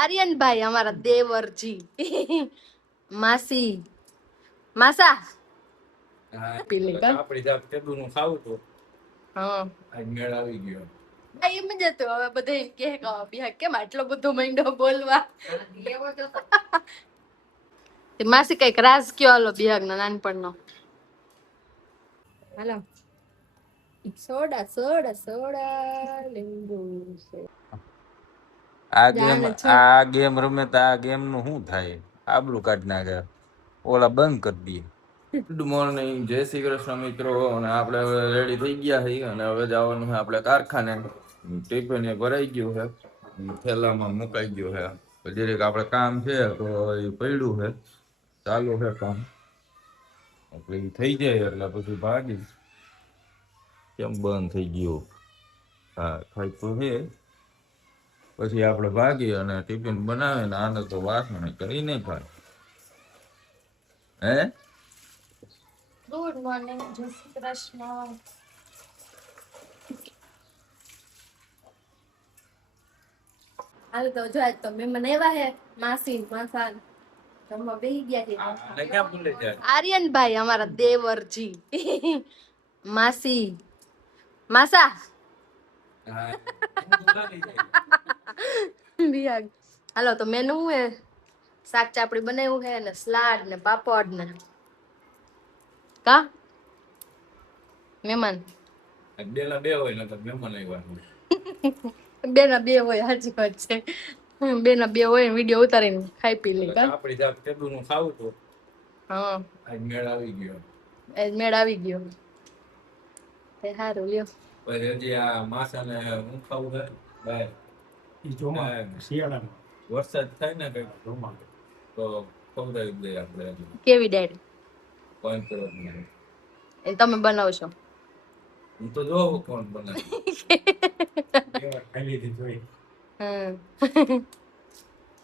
आर्यन भाई हमारा देवर जी मासी मासा આપડી જાત કેદું નું ખાવું તો હા આજ મેળ આવી ગયો એમ જ હતું હવે બધા એમ કે બિહાર કેમ આટલો બધો મહિનો બોલવા તે માસી કઈક રાજ કયો હાલો બિહાર ના નાનપણનો હાલો સોડા સોડા સોડા લીંબુ આ ગેમ રમે તો આ ગેમ નું શું થાય આબલું કાઢ નાખે ઓલા બંધ કરી દઈએ. ગુડ મોર્નિંગ, જય શ્રી કૃષ્ણ મિત્રો. અને આપણે હવે રેડી થઈ ગયા છીએ અને હવે જવાનું છે આપણે કારખાને. ટિફિન એ ભરાઈ ગયું છે, થેલામાં મુકાઈ ગયું છે. પછી આપણે કામ છે તો એ પડ્યું છે, ચાલુ છે કામ. એટલે એ થઈ જાય એટલે પછી ભાગી. કેમ બંધ થઈ ગયું? હા થાય તો છે. પછી આપણે ભાગી અને ટિફિન બનાવીને આને તો વાસણ કરી નહીં ખાય. હે ગુડ મોર્નિંગ, જય શ્રી કૃષ્ણ. હાલ તો જો આજ તો મહેમાન આવ્યા હે, માસી માસા જમવા બેસી ગયા છે. આર્યન ભાઈ અમારા દેવરજી માસી માસા બિયાગ. હાલો તો મેનુ હે શાક ચાપડી બનાવ્યું હે ને સલાડ ને પાપડ ને કા મહેમાન બે હોય ને તો મહેમાન આવ્યા બે ના બે હોય. સાચી વાત છે, બે ના બે હોય વિડીયો ઉતારીને ખાઈ પી લે. આપડી જાત કેદું નું ખાવું તો હા આજ મેળ આવી ગયો. આજ મેળ આવી ગયો તે સારું લ્યો. પછી હજી આ માસા ને હું ખાવું છે બહાર શિયાળામાં વરસાદ થાય ને કઈક તો ખવડાવી દઈએ આપણે. કેવી ડાયરી કોણ કરો એ તમે બનાવશો? હું તો જોઉં કોણ બનાવે. ખાલી થી જોઈ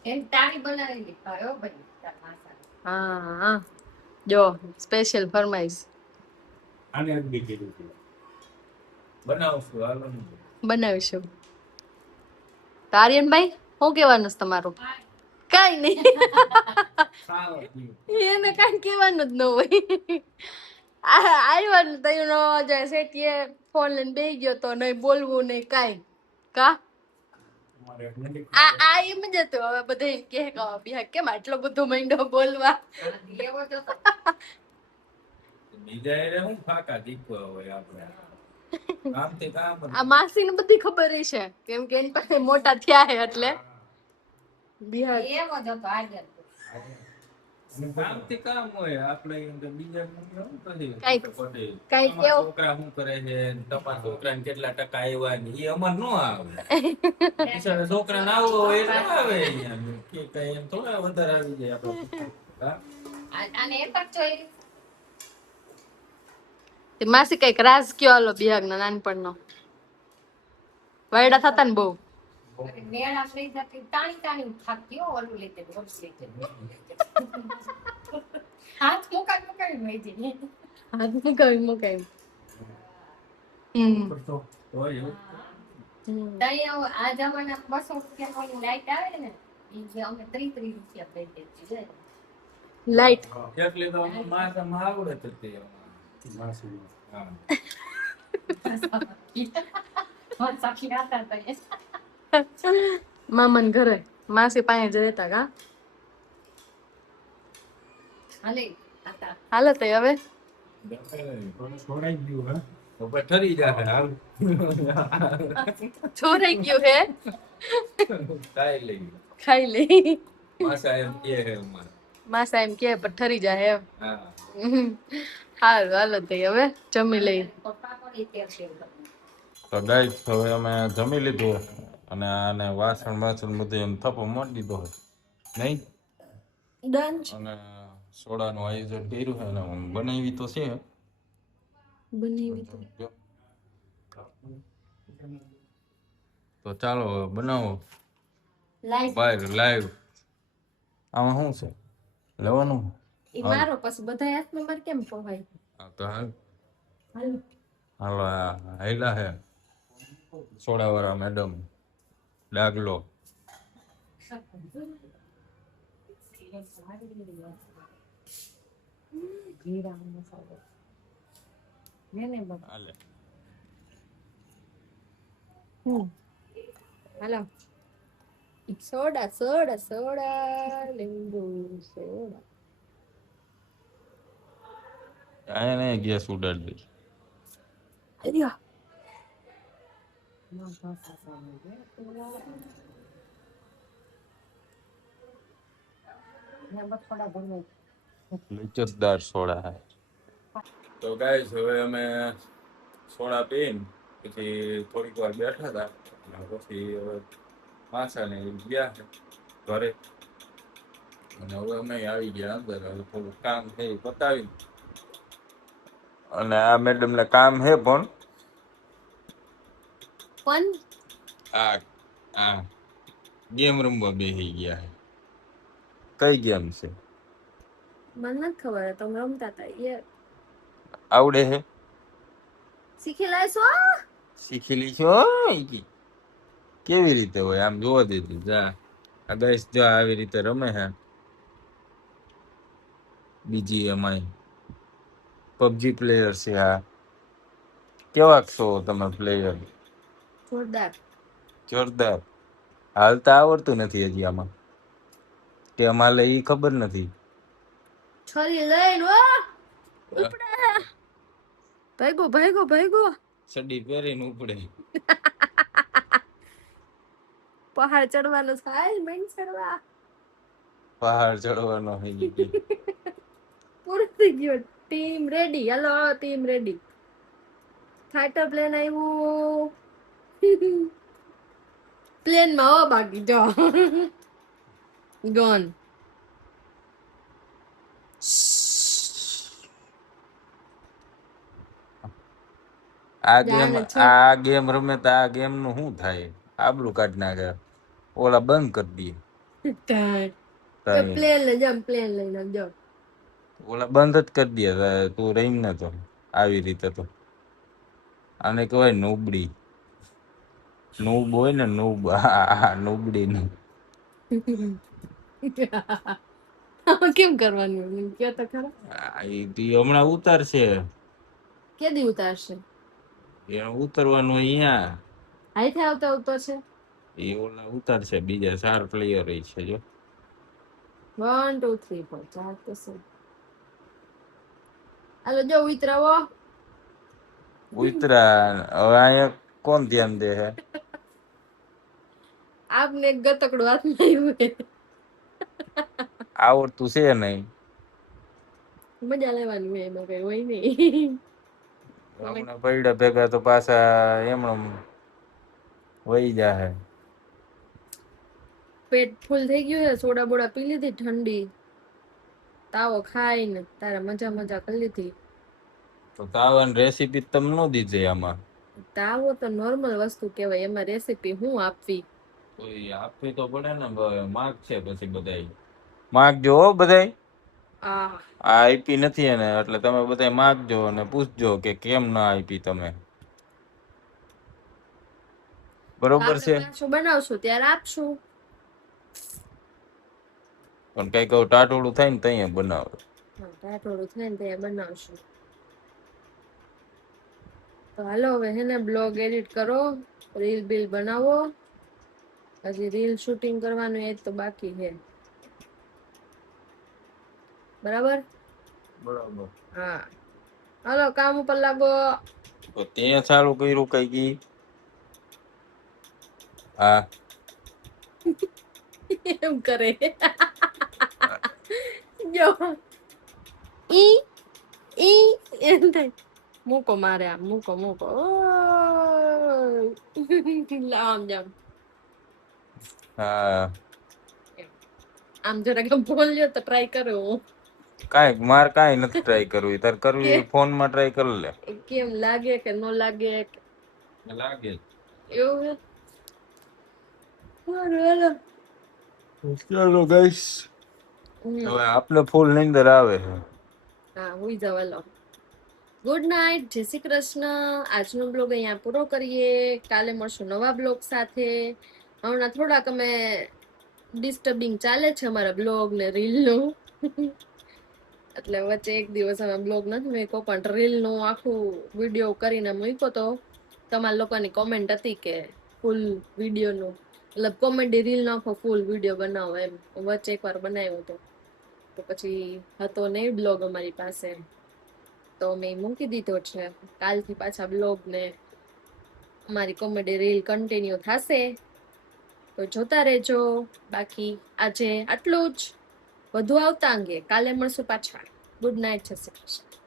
એમ તારી બનાવેલી ખાયો બની. હા જો સ્પેશિયલ ફરમાઈશ આને જ બી કીધું છે બનાવશું. હાલો બનાવીશું. આર્યનભાઈ શું કહેવાનું છે તમારું? કઈ નહીં, એને કઈ કહેવાનું જ ન હોય. આવ્યું તો ન જાય સેટીએ ફોન લઈને બેસી ગયો તો નહીં બોલવું નહીં કાંઈ કા આ એમ જ હતું. હવે બધા એમ કે બિહાર કેમ આટલો બધો મહિનો બોલવા બીજા હું ફાકા દીકવા હોય આપણે. આ માસી ને બધી ખબર છે કેમ કે એની પાસે મોટા થયા છે એટલે બિહાર એમ જ હતો. આજે કામથી કામ હોય આપણે બીજા કઈ છોકરા શું કરે છે, તમારા છોકરાને કેટલા ટકા આવ્યા ને એ અમાર નો આવે. છોકરા ને આવવો હોય એટલે આવે કે કઈ એમ થોડા વધારે આવી જાય આપણે. માસી કઈક રાજ કયો હાલો બિહાર ના નાનપણનો. વાયડા થતા ને બહુ હાથ મુકાવી મુકાવી. આ જમાના 200 રૂપિયા લાઈટ આવે ને અમે 30 રૂપિયા પૈ લાઈટ એટલે તો માસમાં આવડત હતી. મામન ઘરે માસી પાસે જ રહેતા કા હાલે તો હવે છોરાઈ ગયું હે ઠરી જાય હાલ છોરાઈ ગયું હે ખાઈ લઈ માસા એમ કે હે માસા એમ કે પણ ઠરી જાય એમ. હારું હાલો તો હવે જમી લઈ. તો ગાઈસ હવે અમે જમી લીધું અને આને વાસણ બધું એમ થપ્પો મારી દીધો નહીં ડન. અને સોડાનું આયોજન કર્યું છે અને બનાવી તો છે તો ચાલો બનાવો લાઈવ. આમાં શું છે લેવાનું? ઈ મારો પછી બધા હાથ નંબર કેમ પવાય? હા તો હાલો હાઈલા હે સોડા વાળા મેડમ ડાગલો હાલે. હાલો સોડા સોડા સોડા લીંબુ સોડા આને ગેસ ઉડાડી દે. અરિયા લચકદાર સોડા હે. તો ગાઈસ હવે અમે સોડા પીને પછી થોડીક વાર બેઠા હતા અને પછી હવે માસાને ગયા છે ઘરે અને હવે અમે આવી ગયા અંદર. હવે થોડું કામ છે એ પતાવી અને આ મેડમ ને કામ હે પણ આ આ ગેમ રમવા બેસી ગયા છે. કઈ ગેમ છે? મને નથી ખબર, તમે રમતા હતા એ આવડે હે? શીખી લેશો? શીખી લીશો. કેવી રીતે હોય આમ જોવા દેતી જા. આ ગાઈસ જો આવી રીતે રમે છે. બીજી એમાંય પબજી પ્લેયર છે. આ કેવા છો તમે પ્લેયર? જોરદાર. જોરદાર. હાલતા આવડતું નથી હજી આમાં કે આમાં લે ઈ ખબર નથી. છરી લઈને ઓ ઉપડે ભાગો ભાગો ભાગો સડી પહેરીને ઉપડે. પહાડ ચડવાનો થાય મેં ચડવા પહાડ ચડવાનો હોય. પૂરું થઈ ગયું. Team ready. હાલો ટીમ રેડી. ફાઈટર પ્લેન આવ્યું. પ્લેન માં હો બાકી જો ગન આ ગેમ રમે તો આ ગેમ નું શું થાય? આબરૂ કાઢી નાખે. ઓલા બંધ કરી દે. પ્લેન લઈ જાવ, પ્લેન લઈને જાવ. ઓલા બંધ જ કરી દે. તું રહીમ ને તો આવી રીતે તો આને કહેવાય નુબડી. નૂબ હોય ને નૂબ. નુબડી નું કેમ કરવાનું કયો તો ખરા. હમણાં ઉતારશે. કેદી ઉતારશે? ઉતરવાનું અહીંયા આઈથી આવતા ઉતરશે. એ ઓલા ઉતારશે. બીજા 4 પ્લેયર છે જો. 1 2 3 4 ચાર તો છે. હાલો જો ઉતરાવો. ઉતરા. હવે અહીંયા કોણ ધ્યાન દે હે? આપને ગતકડું હાથમાં આવ્યું હે. આવડતું છે નહીં. મજા લેવાની હોય એમાં કઈ હોય નહીં. હમણાં પૈડા ભેગા તો પાછા એમણે વહી જાહે. પેટ ફૂલ થઈ ગયું છે. સોડા બોડા પી લીધી ઠંડી. તાવો ખાઈને તારા મજા મજા કરી લીધી. તો તાવાની રેસીપી તમને ન દીધી આમાં? તાવો તો નોર્મલ વસ્તુ કહેવાય, એમાં રેસીપી હું આપવી? કોઈ આપવી તો પડે ને. માગ છે પછી બધાય માગજો હો બધાય. આ આપી નથી એને એટલે તમે બધાય માગજો અને પૂછજો કે કેમ ના આપી તમે. બરોબર છે. પાછું બનાવશું ત્યારે આપશું. પણ કઈક ટાટોળું થાય ને ત્યાં બનાવો. ટાટોળું થાય ને ત્યાં બનાવશું. તો હાલો હવે હે ને બ્લોગ એડિટ કરો, રીલ બિલ બનાવો. હજી રીલ શૂટિંગ કરવાનું એ તો બાકી છે. બરાબર બરાબર. હા હાલો કામ ઉપર લાગો. તો ત્યાં સારું કર્યું કઈ કી. હા એમ કરે જો ઈ ઈ એમ થાય. મૂકો મારે આમ મૂકો મૂકો. આમ જામ. હા આમ જરાક બોલ્યો તો ટ્રાય કરો. કાંઈ માર કાંઈ નથી ટ્રાય કરવી. તાર કરવી ફોન માં ટ્રાય કરી લે. કેમ લાગે કે ન લાગે? લાગે એવું હે. ચાલો ગાઈસ હવે આપણે ફૂલ નીંદર આવે છે. હા હુઈ જાવ. હાલો ગુડ નાઇટ. જય શ્રી કૃષ્ણ. આજનો બ્લોગ અહીંયા પૂરો કરીએ. કાલે મળશું નવા બ્લોગ સાથે. હમણાં થોડાક અમે ડિસ્ટર્બિંગ ચાલે છે અમારા બ્લોગ ને રીલ નું. એટલે વચ્ચે એક દિવસ અમે બ્લોગ નથી મૂક્યો, પણ રીલ નું આખું વિડીયો કરીને મૂક્યો તો તમારા લોકોની કોમેન્ટ હતી કે ફૂલ વિડીયો નું મતલબ કોમેડી રીલ નો આખો ફૂલ વિડીયો બનાવો એમ. વચ્ચે એકવાર બનાવ્યો હતો તો પછી હતો નહીં બ્લોગ અમારી પાસે, તો મેં મૂકી દીધો છે. કાલથી પાછા બ્લોગ ને અમારી કોમેડી રીલ કન્ટિન્યુ થશે, તો જોતા રહેજો. બાકી આજે આટલું જ, વધુ આવતા અંગે કાલે મળશું પાછા. ગુડ નાઇટ, જય શ્રી કૃષ્ણ.